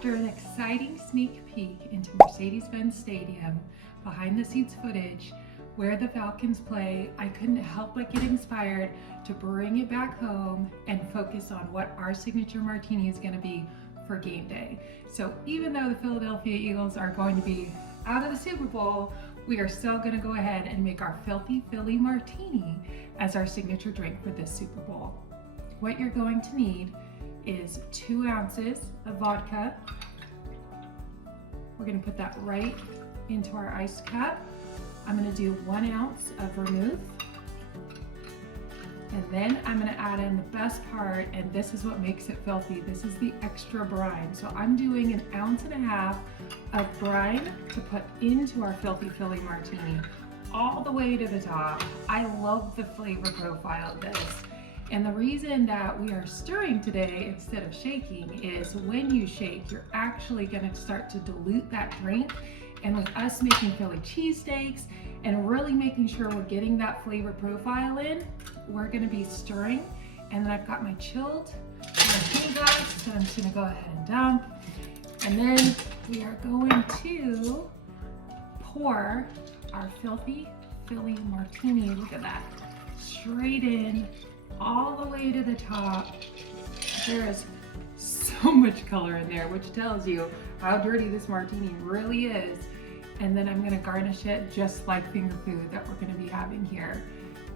After an exciting sneak peek into Mercedes-Benz Stadium, behind the scenes footage, where the Falcons play, I couldn't help but get inspired to bring it back home and focus on what our signature martini is going to be for game day. So even though the Philadelphia Eagles are going to be out of the Super Bowl, we are still going to go ahead and make our Filthy Philly Martini as our signature drink for this Super Bowl. What you're going to need is 2 ounces of vodka. We're going to put that right into our ice cup. I'm going to do 1 ounce of vermouth. And then I'm going to add in the best part, and this is what makes it filthy. This is the extra brine. So I'm doing 1.5 ounces of brine to put into our Filthy Philly Martini all the way to the top. I love the flavor profile of this. And the reason that we are stirring today instead of shaking is when you shake, you're actually going to start to dilute that drink. And with us making Philly cheesesteaks and really making sure we're getting that flavor profile in, we're going to be stirring. And then I've got my chilled martini glass that I'm just going to go ahead and dump. And then we are going to pour our Filthy Philly Martini. Look at that. Straight in, all the way to the top. There is so much color in there, which tells you how dirty this martini really is. And then I'm going to garnish it just like finger food that we're going to be having here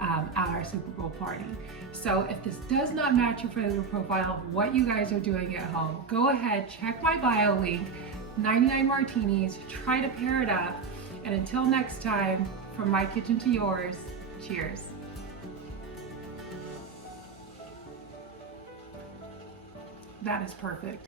at our Super Bowl party. So if this does not match your flavor profile of what you guys are doing at home, go ahead, check my bio link, 99 martinis, try to pair it up. And until next time, from my kitchen to yours, cheers. That is perfect.